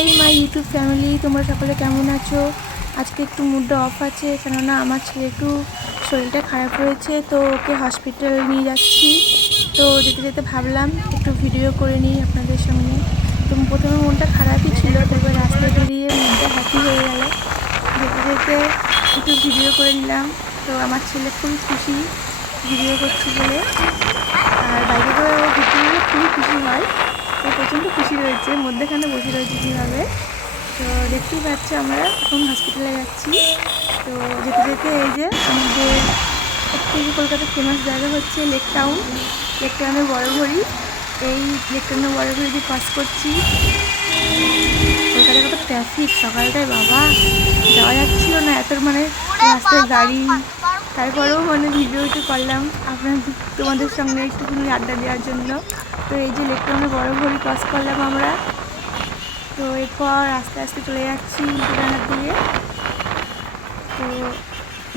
Hi my YouTube family, তোমরা সকলে কেমন আছো? আজকে একটু মুডটা অফ আছে, কেননা আমার ছেলে একটু শরীরটা খারাপ হয়েছে, তো ওকে হসপিটাল নিয়ে যাচ্ছি। তো যেতে যেতে ভাবলাম একটু ভিডিও করে নিই আপনাদের সঙ্গে। তো প্রথমে মনটা খারাপই ছিল, তারপর রাস্তায় বেরিয়ে মনটা হ্যাপি হয়ে গেল। যেতে যেতে একটু ভিডিও করে নিলাম। তো আমার ছেলে খুবই খুশি ভিডিও করছি বলে, আর বাইরে করে ও ঘুরতে গেলে খুবই খুশি হয়। তো প্রচণ্ড খুশি রয়েছে, মধ্যেখানে বসে রয়েছে কীভাবে। তো দেখতেই পাচ্ছি আমরা এখন হসপিটালে যাচ্ছি। তো যেতে যেতে এই যে আমাদের সবথেকে কলকাতার ফেমাস জায়গা হচ্ছে লেক টাউন। লেক টাউনের বড় ঘড়ি, এই লেক টাউনের বড় ঘড়ি দিয়ে পাস করছি। কলকাতায় কত ট্রাফিক, সকালটায় বাবা যাওয়া যাচ্ছিল না, এত রাস্তায় গাড়ি। তারপরেও ভিডিও একটু করলাম তোমাদের সঙ্গে একটুখানি আড্ডা দেওয়ার জন্য। তো এই যে লেক টাউনের বড় ঘড়ি ক্রস করলাম আমরা। তো এরপর আস্তে আস্তে চলে যাচ্ছি উল্টোডাঙার দিকে। তো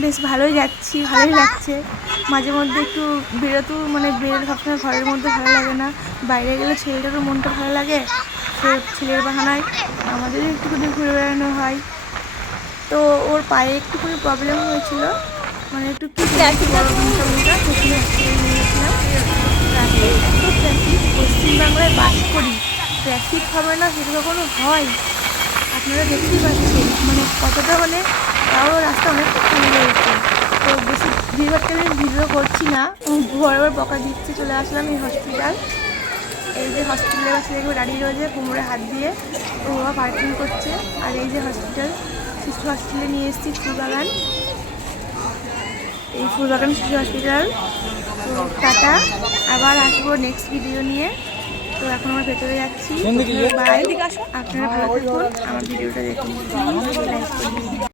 বেশ ভালোই যাচ্ছি, ভালোই লাগছে। মাঝে মধ্যে একটু বেরোতেও বেরোলে সবসময় ঘরের মধ্যে ভালো লাগে না, বাইরে গেলে ছেলেটারও মনটা ভালো লাগে। সে ছেলের বাহানায় আমাদেরও একটুখানি ঘুরে বেড়ানো হয়। তো ওর পায়ে একটুখানি প্রবলেম হয়েছিল, একটু পশ্চিমবাংলায় বাস করি, ট্রাফিক হবে না সেটা কখনো হয়? আপনারা দেখতেই পাচ্ছেন কতটা তাও রাস্তা অনেকটা খালি রয়েছে। তো বেশি দীর্ঘকালীন ভিডিও করছি না, বরাবর বকা দিচ্ছে। চলে আসলাম এই হসপিটাল। এই যে হসপিটালে বাসে দেখবে দাঁড়িয়ে রয়েছে কোমরে হাত দিয়ে, ও বাবা পার্কিং করছে। আর এই যে হসপিটাল, শিশু হসপিটালে নিয়ে এসেছি ফুলবাগান, এই ফুলবাগান শিশু হসপিটাল। তো টাটা, আবার আসবো নেক্সট ভিডিও নিয়ে। তো এখন আমরা ভেতরে যাচ্ছি। বাই, আপনারা ভালো থাকুন, আমার ভিডিওটা দেখুন, প্লিজ লাইক করুন।